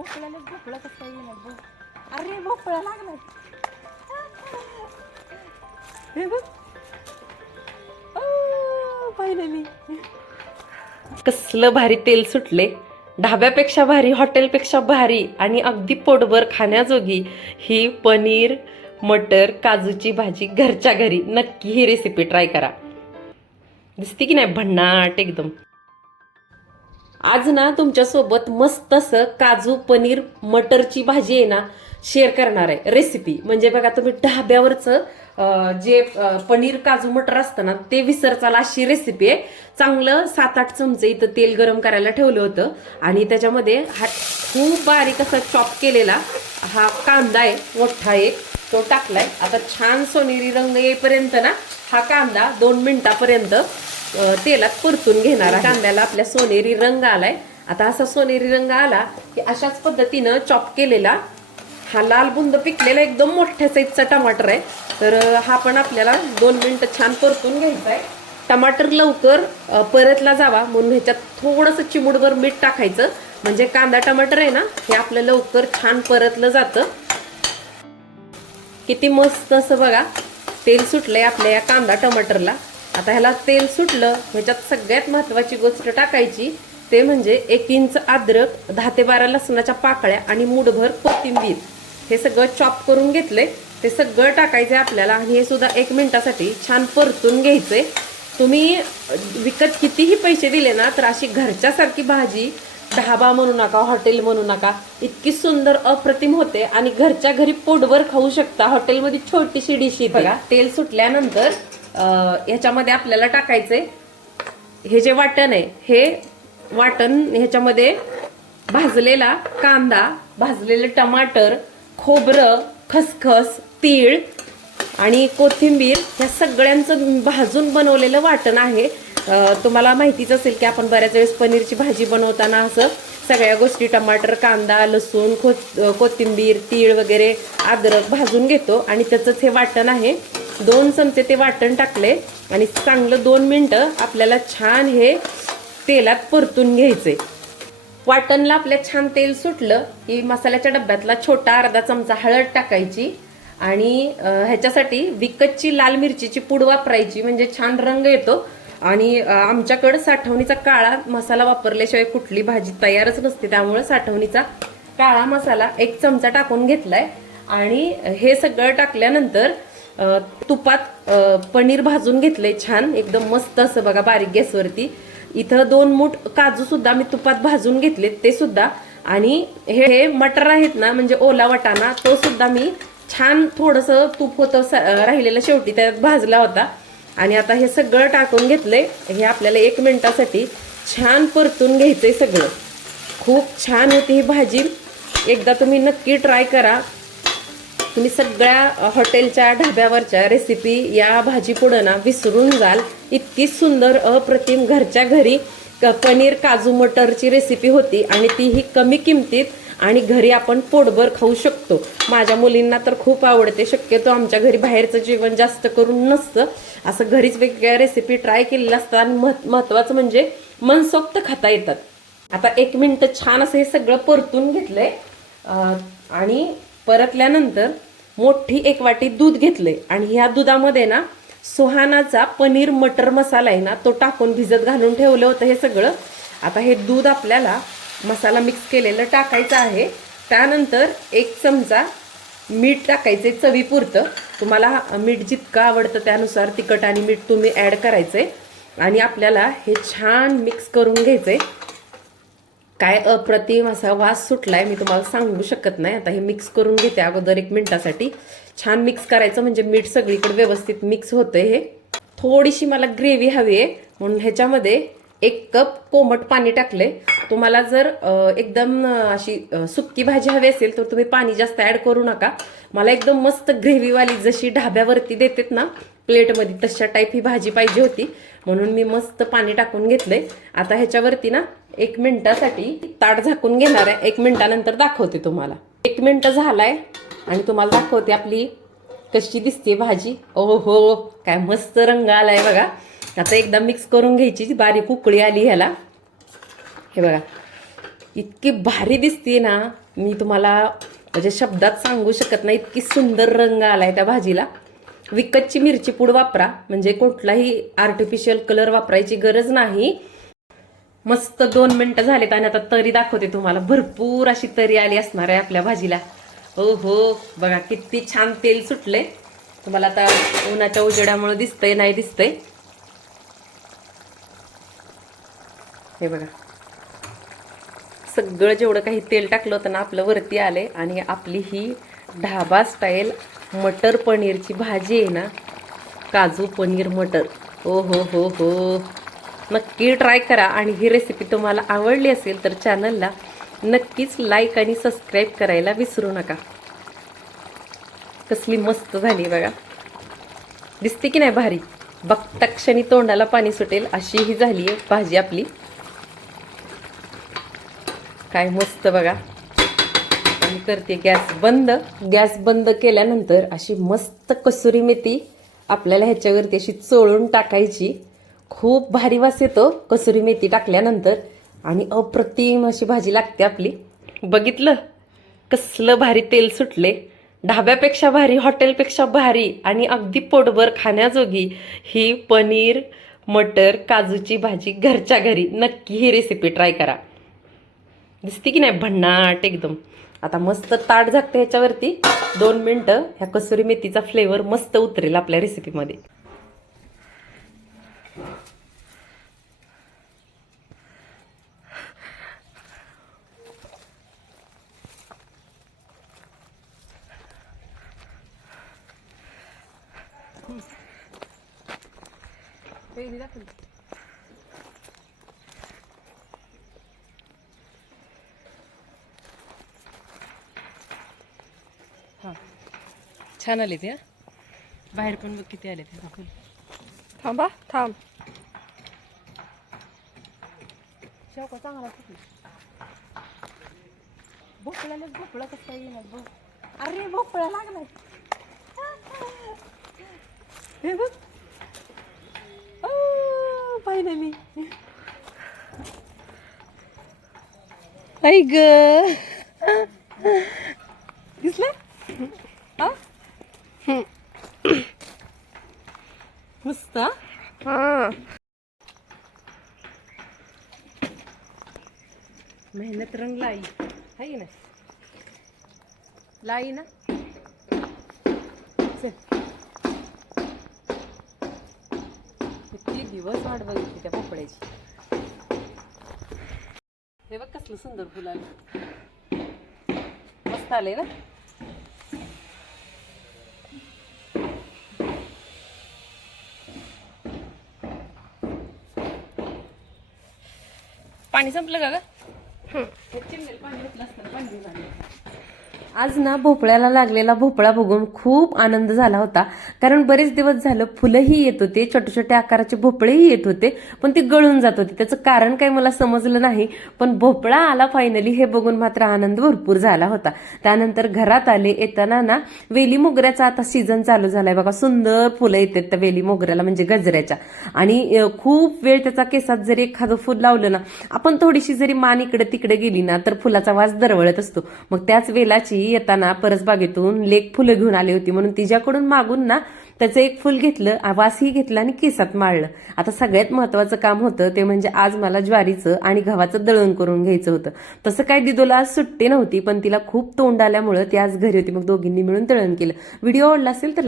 भोपळ्याला भोपळा कसं येणार बघ. अरे भोपळा लागला. हे बघ फायनली कसलं भारी तेल सुटले. ढाब्यापेक्षा भारी, हॉटेलपेक्षा भारी आणि अगदी पोटभर खाण्याजोगी ही पनीर मटर काजूची भाजी घरच्या घरी. नक्की ही रेसिपी ट्राय करा. दिसती की नाही भन्नाट एकदम. आज ना तुमच्यासोबत मस्त असं काजू पनीर मटरची भाजी आहे ना शेअर करणार आहे रेसिपी. म्हणजे बघा तुम्ही ढाब्यावरचं जे पनीर काजू मटर असतं ना ते विसरचाल अशी रेसिपी आहे. चांगलं 7-8 चमचे इथं तेल गरम करायला ठेवलं होतं आणि त्याच्यामध्ये हा खूप बारीक असा चॉप केलेला हा कांदा आहे मोठा एक, तो टाकलाय. आता छान सोनेरी रंग येईपर्यंत ना हा कांदा 2 मिनिटापर्यंत तेलात परतून घेणार. कांद्याला आपल्या सोनेरी रंग आलाय. आता असा सोनेरी रंग आला की अशाच पद्धतीनं चॉप केलेला हा लाल बुंद पिकलेला एकदम मोठ्या साईजचा टमाटर आहे. तर हा पण आपल्याला 2 मिनिटं छान परतून घ्यायचा आहे. टमाटर लवकर परतला जावा म्हणून ह्याच्यात थोडंसं चिमूटभर मीठ टाकायचं. म्हणजे कांदा टमाटर आहे ना हे आपलं लवकर छान परतलं जातं. किती मस्त असं बघा तेल सुटलंय आपल्या या कांदा टमाटरला. आता ह्याला तेल सुटलं ह्याच्यात सगळ्यात महत्वाची गोष्ट टाकायची ते म्हणजे 1 इंच अद्रक, 10 ते 12 लसणाच्या पाकळ्या आणि मूठभर कोथिंबीर. हे सगळं चॉप करून घेतलंय. ते सगळं टाकायचंय आपल्याला आणि हे सुद्धा 1 मिनिटासाठी छान परतून घ्यायचंय. तुम्ही विकत कितीही पैसे दिले ना तर अशी घरच्यासारखी भाजी ढाबा म्हणू नका, हॉटेल म्हणू नका, इतकी सुंदर अप्रतिम होते आणि घरच्या घरी पोटभर खाऊ शकता. हॉटेलमध्ये छोटीशी डिश बघा. तेल सुटल्यानंतर ह्याच्यामध्ये आपल्याला टाकायचंय हे जे वाटण आहे. हे वाटण ह्याच्यामध्ये भाजलेला कांदा, भाजलेले टमाटर, खोबरं, खसखस, तीळ आणि कोथिंबीर ह्या सगळ्यांचं भाजून बनवलेलं वाटण आहे. तुम्हाला माहितीच असेल की आपण बऱ्याच वेळेस पनीरची भाजी बनवताना असं सगळ्या गोष्टी टमाटर, कांदा, लसूण, कोथिंबीर, तीळ वगैरे अद्रक भाजून घेतो आणि त्याचंच हे वाटण आहे. 2 चमचे ते वाटण टाकले आणि चांगलं 2 मिनिटं आपल्याला छान हे तेलात परतून घ्यायचे. वाटणला आपल्या छान तेल सुटलं की मसाल्याच्या डब्यातला छोटा अर्धा चमचा हळद टाकायची आणि ह्याच्यासाठी विकतची लाल मिरचीची पूड वापरायची म्हणजे छान रंग येतो. आणि आमच्याकडे साठवणीचा काळा मसाला वापरल्याशिवाय कुठली भाजी तयारच नसते, त्यामुळे साठवणीचा काळा मसाला 1 चमचा टाकून घेतलाय. आणि हे सगळं टाकल्यानंतर तुपात पनीर भाजून घेतलंय छान एकदम मस्त असं बघा बारीक गॅसवरती. इथं 2 मूठ काजू सुद्धा मी तुपात भाजून घेतलेत ते सुद्धा. आणि हे मटर आहेत ना म्हणजे ओला वाटाणा तो सुद्धा मी छान थोडंसं तूप होतं राहिलेलं शेवटी त्यात भाजला होता. आणि आता हे सगळं टाकून घेतलंय. हे आपल्याला 1 मिनिटासाठी छान परतून घ्यायचंय सगळं. खूप छान होती ही भाजी. एकदा तुम्ही नक्की ट्राय करा. तुम्ही सगळ्या हॉटेलच्या ढाब्यावरच्या रेसिपी या भाजी पुढं ना विसरून जाल. इतकी सुंदर अप्रतिम घरच्या घरी पनीर काजू मटरची रेसिपी होती आणि तीही कमी किमतीत आणि घरी आपण पोटभर खाऊ शकतो. माझ्या मुलींना तर खूप आवडते. शक्यतो आमच्या घरी बाहेरचं जेवण जास्त करून नसतं. असं घरीच वेगवेगळ्या रेसिपी ट्राय केलेल्या असतात आणि महत्वाचं म्हणजे मनसोक्त खाता येतात. आता 1 मिनिट छान असं हे सगळं परतून घेतलंय आणि परतल्यानंतर मोठी 1 वाटी दूध घेतलंय आणि ह्या दुधामध्ये ना सुहानाचा पनीर मटर मसाला आहे ना तो टाकून भिजत घालून ठेवलं होतं हे सगळं. आता हे दूध आपल्याला मसाला मिक्स केलेलं टाकायचं आहे. त्यानंतर 1 चमचा मीठ टाकायचे चवीपुरतं. तुम्हाला मीठ जितकं आवडतं त्यानुसार तिखट आणि मीठ तुम्ही ॲड करायचंय आणि आपल्याला हे छान मिक्स करून घ्यायचंय. काय अप्रतिम असा वास सुटलाय मी तुम्हाला सांगू शकत नाही. आता हे मिक्स करून घेते अगोदर 1 मिनिटासाठी. छान मिक्स करायचं म्हणजे मीठ सगळीकडे व्यवस्थित मिक्स होतंय. हे थोडीशी मला ग्रेव्ही हवी आहे म्हणून ह्याच्यामध्ये 1 कप कोमट पाणी टाकले. तुम्हाला जर एकदम अशी सुक्की भाजी हवी असेल तर तुम्ही पाणी जास्त ॲड करू नका. मला एकदम मस्त ग्रेव्हीवाली जशी ढाब्यावरती देतात ना प्लेटमध्ये तशा टाईप ही भाजी पाहिजे होती म्हणून मी मस्त पाणी टाकून घेतलंय. आता ह्याच्यावरती ना 1 मिनिटासाठी ताट झाकून घेणार आहे. 1 मिनिटानंतर दाखवते तुम्हाला. 1 मिनिट झालाय आणि तुम्हाला दाखवते आपली कशी दिसते भाजी. ओहो काय मस्त रंग आलाय बघा. आता एकदा मिक्स करून घ्यायची. बारीक उकळी आली ह्याला. हे बघा इतकी भारी दिसते ना, मी तुम्हाला म्हणजे शब्दात सांगू शकत नाही, इतकी सुंदर रंग आलाय त्या भाजीला. विकतची मिरची पूड वापरा, म्हणजे कुठलाही आर्टिफिशियल कलर वापरायची गरज नाही. मस्त 2 मिनिटं झालेत आणि आता तरी दाखवते तुम्हाला. भरपूर अशी तरी आली असणार आहे आपल्या भाजीला. हो हो, बघा किती छान तेल सुटले. तुम्हाला आता उन्हाच्या उजेडामुळे दिसतंय नाही दिसतंय, हे बघा. सगळं जेवढं काही तेल टाकलं होतं ना आपलं वरती आले. आणि आपली ही ढाबा स्टाईल मटर पनीरची भाजी आहे ना, काजू पनीर मटर. हो हो हो हो, नक्की ट्राय करा. आणि ही रेसिपी तुम्हाला आवडली असेल तर चॅनलला नक्कीच लाईक आणि सबस्क्राईब करायला विसरू नका. कसली मस्त झाली बघा, दिसते की नाही भारी. बघता क्षणी तोंडाला पाणी सुटेल अशी ही झाली आहे भाजी आपली. काय मस्त बघा. आणि करते गॅस बंद. गॅस बंद केल्यानंतर अशी मस्त कसुरी मेथी आपल्याला ह्याच्यावरती अशी चोळून टाकायची. खूप भारी वास येतो कसुरी मेथी टाकल्यानंतर आणि अप्रतिम अशी भाजी लागते आपली. बघितलं कसलं भारी तेल सुटले. ढाब्यापेक्षा भारी, हॉटेलपेक्षा भारी आणि अगदी पोटभर खाण्याजोगी ही पनीर मटर काजूची भाजी घरच्या घरी. नक्की ही रेसिपी ट्राय करा. दिसते की नाही भन्नाट एकदम. आता मस्त ताट झाकते ह्याच्यावरती. 2 मिनिटं ह्या कसुरी मेथीचा फ्लेवर मस्त उतरेल आपल्या रेसिपीमध्ये. हां, छान आले ते. बाहेर पण बघ किती आले ते. थांबा थांब. शेवका चांगला सुटला. भोपळ्यालाच भोपळा कसा येणार बघ. अरे भोपळा लागलाय. हे बघ, फायनली. आई ग, दिसलं? मस्त. हा, मेहनत रंग लाई है ना, लाई ना. चल, किती दिवस वाट बघितली त्या भोपळ्याची. हे बघ कसलं सुंदर फुल आलं. मस्त आले ना. पाणी संपलं का ग? पाणी घेतलं असतं पाणी झालं. आज ना भोपळ्याला लागलेला भोपळा बघून खूप आनंद झाला होता. कारण बरेच दिवस झालं फुलंही येत होते, छोटे छोटे आकाराचे भोपळेही येत होते, पण ती गळून जात होती. त्याचं कारण काही मला समजलं नाही, पण भोपळा आला फायनली हे बघून मात्र आनंद भरपूर झाला होता. त्यानंतर घरात आले. येताना ना वेली मोगऱ्याचा आता सीझन चालू झालाय बघा. सुंदर फुलं येतात त्या वेली मोगऱ्याला, म्हणजे गजऱ्याच्या. आणि खूप वेळ त्याचा केसात जरी एखादं फुल लावलं ना, आपण थोडीशी जरी मान इकडे तिकडे गेली ना, तर फुलाचा वास दरवळत असतो. मग त्याच वेलाची येताना परसबागेतून लेक फुलं घेऊन आली होती, म्हणून तिच्याकडून मागून ना त्याचं एक फुल घेतलं, वासही घेतला आणि केसात माळलं. आता सगळ्यात महत्वाचं काम होतं ते म्हणजे आज मला ज्वारीचं आणि गव्हाचं दळण करून घ्यायचं होतं. तसं काय दिदोला आज सुट्टी नव्हती, पण तिला खूप तोंड आल्यामुळं ती आज घरी होती. मग दोघींनी मिळून दळण केलं. व्हिडिओ आवडला असेल तर